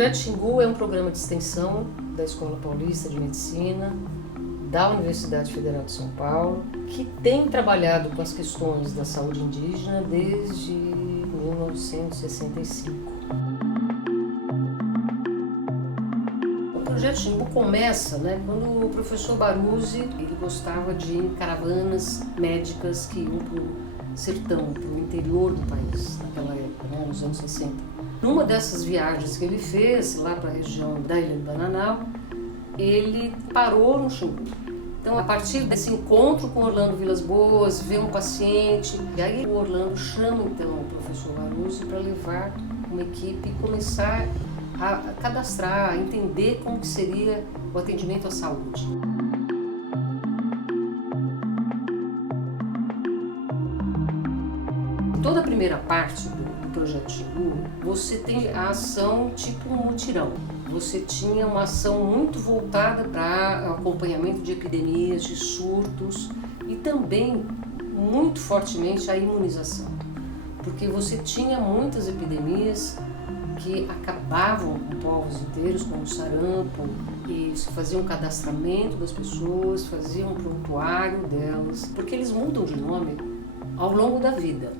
Projeto Xingu é um programa de extensão da Escola Paulista de Medicina, da Universidade Federal de São Paulo, que tem trabalhado com as questões da saúde indígena desde 1965. O Projeto Xingu começa quando o professor Baruzzi ele gostava de ir em caravanas médicas que iam para o sertão, para o interior do país, naquela época, nos anos 60. Numa dessas viagens que ele fez, lá para a região da Ilha do Bananal, ele parou no Xingu. Então, a partir desse encontro com Orlando Vilas Boas, vê um paciente, e aí o Orlando chama então o professor Baruzzi para levar uma equipe e começar a cadastrar, a entender como que seria o atendimento à saúde. Toda a primeira parte do Projeto Xingu, você tem a ação tipo um mutirão. Você tinha uma ação muito voltada para acompanhamento de epidemias, de surtos e também muito fortemente a imunização. Porque você tinha muitas epidemias que acabavam com povos inteiros, como o sarampo, e faziam um cadastramento das pessoas, faziam um prontuário delas, porque eles mudam de nome ao longo da vida.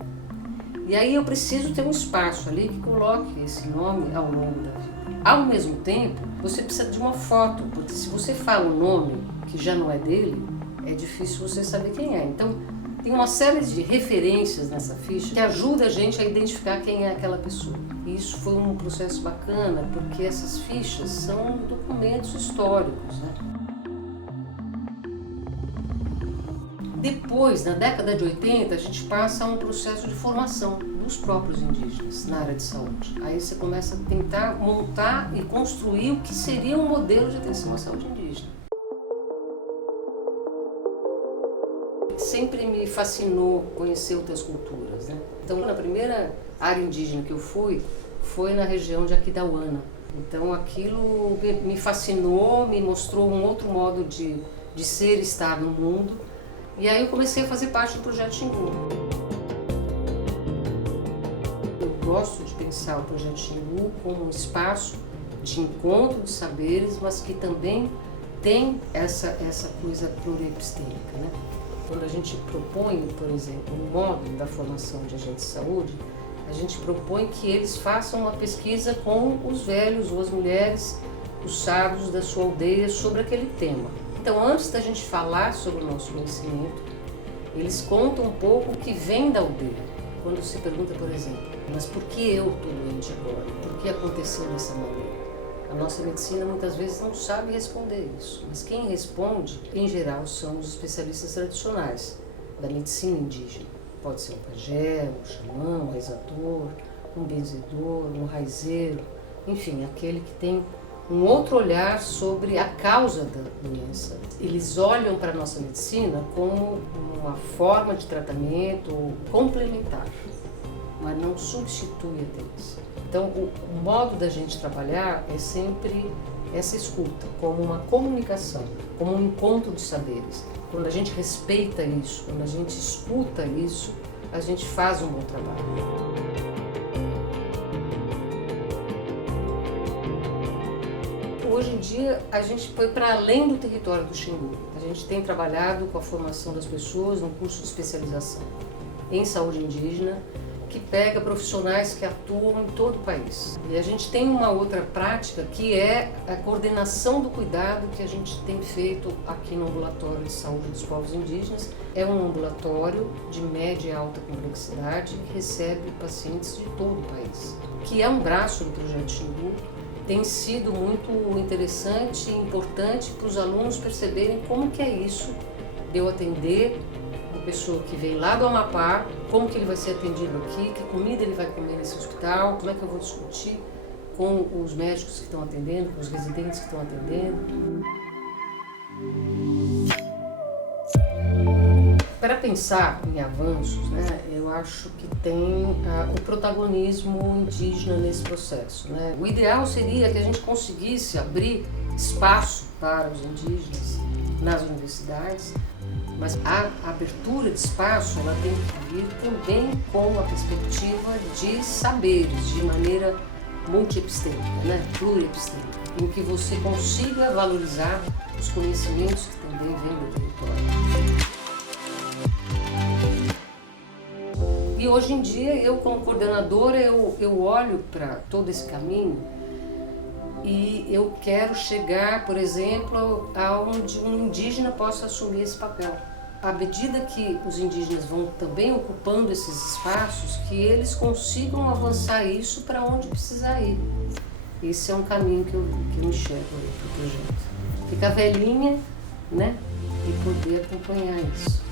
E aí eu preciso ter um espaço ali que coloque esse nome ao longo da vida. Ao mesmo tempo, você precisa de uma foto, porque se você fala um nome que já não é dele, é difícil você saber quem é. Então, tem uma série de referências nessa ficha que ajuda a gente a identificar quem é aquela pessoa. E isso foi um processo bacana, porque essas fichas são documentos históricos, Depois, na década de 80, a gente passa a um processo de formação dos próprios indígenas na área de saúde. Aí você começa a tentar montar e construir o que seria um modelo de atenção à saúde indígena. Sempre me fascinou conhecer outras culturas, Então, na primeira área indígena que eu fui, foi na região de Aquidauana. Então, aquilo me fascinou, me mostrou um outro modo de ser e estar no mundo. E aí eu comecei a fazer parte do Projeto Xingu. Eu gosto de pensar o Projeto Xingu como um espaço de encontro de saberes, mas que também tem essa coisa pluriepistêmica, Quando a gente propõe, por exemplo, um módulo da formação de agentes de saúde, a gente propõe que eles façam uma pesquisa com os velhos ou as mulheres, os sábios da sua aldeia sobre aquele tema. Então, antes da gente falar sobre o nosso conhecimento, eles contam um pouco o que vem da aldeia. Quando se pergunta, por exemplo, mas por que eu estou doente agora? Por que aconteceu dessa maneira? A nossa medicina muitas vezes não sabe responder isso, mas quem responde, em geral, são os especialistas tradicionais da medicina indígena. Pode ser um pajé, um xamã, um rezador, um benzedor, um raizeiro, enfim, aquele que tem um outro olhar sobre a causa da doença. Eles olham para a nossa medicina como uma forma de tratamento complementar, mas não substitui a deles. Então, o modo da gente trabalhar é sempre essa escuta, como uma comunicação, como um encontro de saberes. Quando a gente respeita isso, quando a gente escuta isso, a gente faz um bom trabalho. Hoje em dia, a gente foi para além do território do Xingu. A gente tem trabalhado com a formação das pessoas no curso de especialização em saúde indígena, que pega profissionais que atuam em todo o país. E a gente tem uma outra prática que é a coordenação do cuidado que a gente tem feito aqui no Ambulatório de Saúde dos Povos Indígenas. É um ambulatório de média e alta complexidade que recebe pacientes de todo o país, que é um braço do Projeto Xingu. Tem sido muito interessante e importante para os alunos perceberem como que é isso de eu atender uma pessoa que vem lá do Amapá, como que ele vai ser atendido aqui, que comida ele vai comer nesse hospital, como é que eu vou discutir com os médicos que estão atendendo, com os residentes que estão atendendo. Para pensar em avanços, eu acho que tem o protagonismo indígena nesse processo. O ideal seria que a gente conseguisse abrir espaço para os indígenas nas universidades, mas a abertura de espaço ela tem que vir também com a perspectiva de saberes, de maneira multiepistêmica, né? Pluriepistêmica, em que você consiga valorizar os conhecimentos que também vêm do território. E hoje em dia, eu como coordenadora, eu olho para todo esse caminho e eu quero chegar, por exemplo, aonde um indígena possa assumir esse papel. À medida que os indígenas vão também ocupando esses espaços, que eles consigam avançar isso para onde precisar ir. Esse é um caminho que eu enxergo para o projeto. Ficar velhinha, né? E poder acompanhar isso.